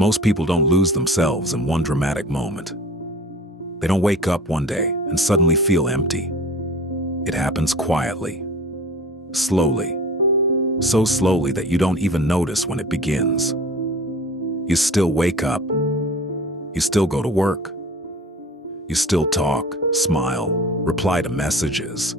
Most people don't lose themselves in one dramatic moment. They don't wake up one day and suddenly feel empty. It happens quietly, slowly, so slowly that you don't even notice when it begins. You still wake up. You still go to work. You still talk, smile, reply to messages.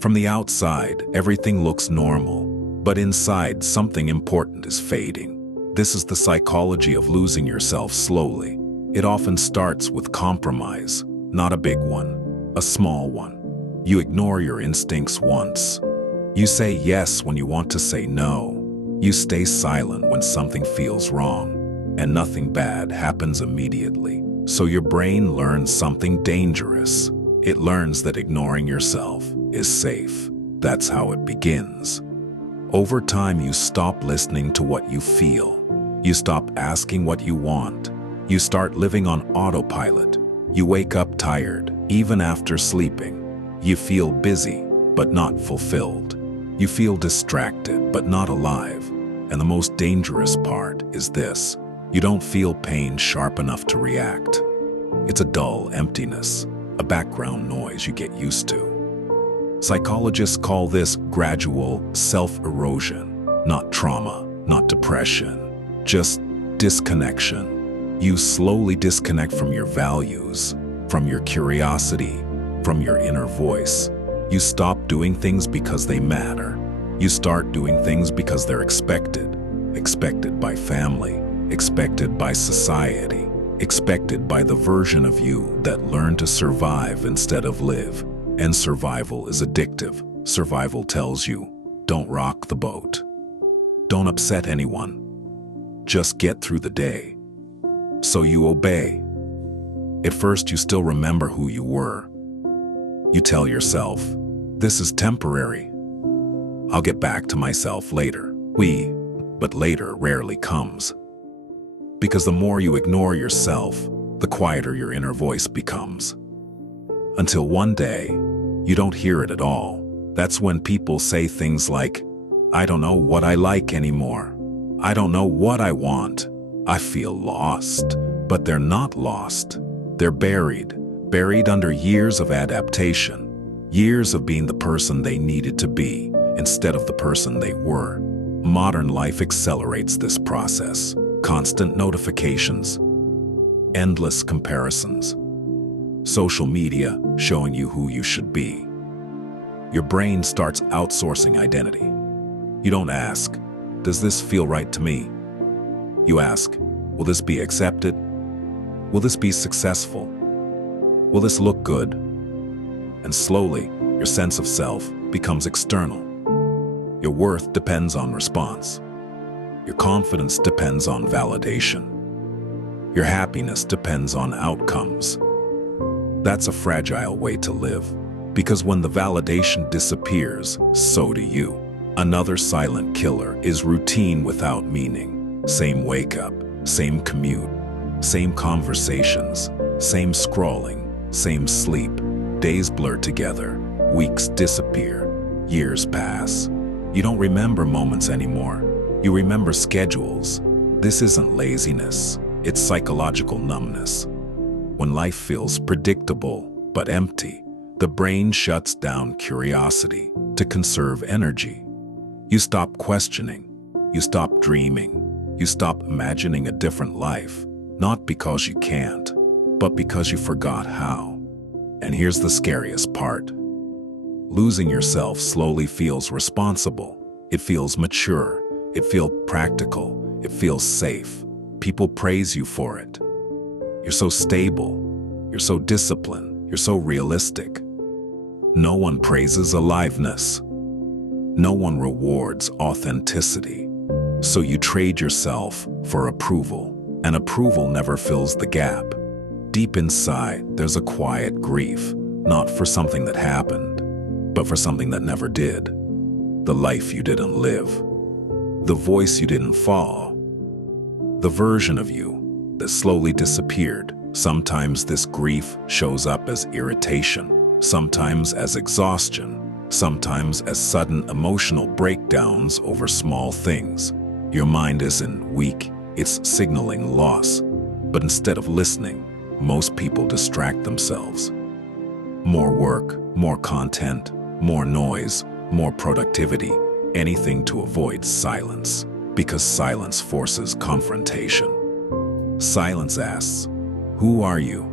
From the outside, everything looks normal, but inside, something important is fading. This is the psychology of losing yourself slowly. It often starts with compromise, not a big one, a small one. You ignore your instincts once. You say yes when you want to say no. You stay silent when something feels wrong, and nothing bad happens immediately. So your brain learns something dangerous. It learns that ignoring yourself is safe. That's how it begins. Over time, you stop listening to what you feel. You stop asking what you want. You start living on autopilot. You wake up tired, even after sleeping. You feel busy, but not fulfilled. You feel distracted, but not alive. And the most dangerous part is this: you don't feel pain sharp enough to react. It's a dull emptiness, a background noise you get used to. Psychologists call this gradual self-erosion, not trauma, not depression, just disconnection. You slowly disconnect from your values, from your curiosity, from your inner voice. You stop doing things because they matter. You start doing things because they're expected. Expected by family, expected by society, expected by the version of you that learned to survive instead of live. And survival is addictive. Survival tells you, don't rock the boat. Don't upset anyone. Just get through the day. So you obey. At first, you still remember who you were. You tell yourself, this is temporary. I'll get back to myself later. But later rarely comes. Because the more you ignore yourself, the quieter your inner voice becomes. Until one day, you don't hear it at all. That's when people say things like, I don't know what I like anymore. I don't know what I want. I feel lost. But they're not lost. They're buried under years of adaptation, years of being the person they needed to be instead of the person they were. Modern life accelerates this process. Constant notifications, endless comparisons, social media showing you who you should be. Your brain starts outsourcing identity. You don't ask, does this feel right to me? You ask, will this be accepted? Will this be successful? Will this look good? And slowly, your sense of self becomes external. Your worth depends on response. Your confidence depends on validation. Your happiness depends on outcomes. That's a fragile way to live, because when the validation disappears, so do you. Another silent killer is routine without meaning. Same wake up, same commute, same conversations, same scrolling, same sleep. Days blur together, weeks disappear, years pass. You don't remember moments anymore. You remember schedules. This isn't laziness, it's psychological numbness. When life feels predictable but empty, the brain shuts down curiosity to conserve energy. You stop questioning, you stop dreaming, you stop imagining a different life, not because you can't, but because you forgot how. And here's the scariest part. Losing yourself slowly feels responsible. It feels mature. It feels practical. It feels safe. People praise you for it. You're so stable. You're so disciplined. You're so realistic. No one praises aliveness. No one rewards authenticity. So you trade yourself for approval, and approval never fills the gap. Deep inside, there's a quiet grief, not for something that happened, but for something that never did. The life you didn't live. The voice you didn't follow. The version of you that slowly disappeared. Sometimes this grief shows up as irritation, sometimes as exhaustion, sometimes as sudden emotional breakdowns over small things. Your mind isn't weak, It's signaling loss, but instead of listening, most people distract themselves. More work, more content, more noise, more productivity, anything to avoid silence, because silence forces confrontation. Silence asks, "Who are you?"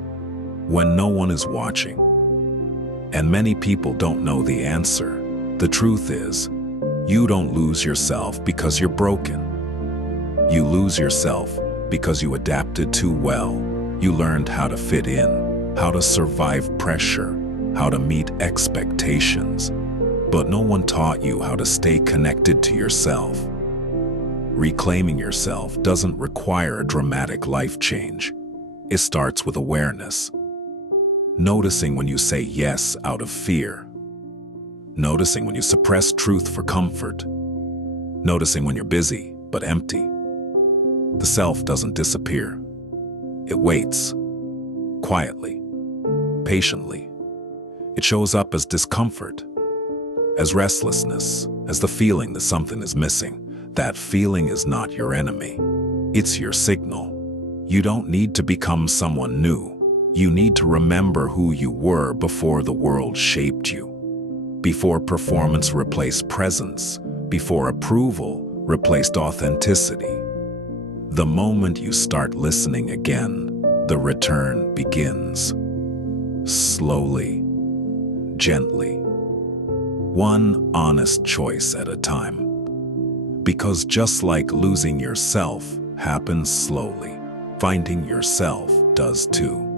when no one is watching. And many people don't know the answer. The truth is, you don't lose yourself because you're broken. You lose yourself because you adapted too well. You learned how to fit in, how to survive pressure, how to meet expectations. But no one taught you how to stay connected to yourself. Reclaiming yourself doesn't require a dramatic life change. It starts with awareness. Noticing when you say yes out of fear. Noticing when you suppress truth for comfort. Noticing when you're busy but empty. The self doesn't disappear. It waits, quietly, patiently. It shows up as discomfort, as restlessness, as the feeling that something is missing. That feeling is not your enemy. It's your signal. You don't need to become someone new. You need to remember who you were before the world shaped you. Before performance replaced presence. Before approval replaced authenticity. The moment you start listening again, the return begins. Slowly, gently. One honest choice at a time. Because just like losing yourself happens slowly, finding yourself does too.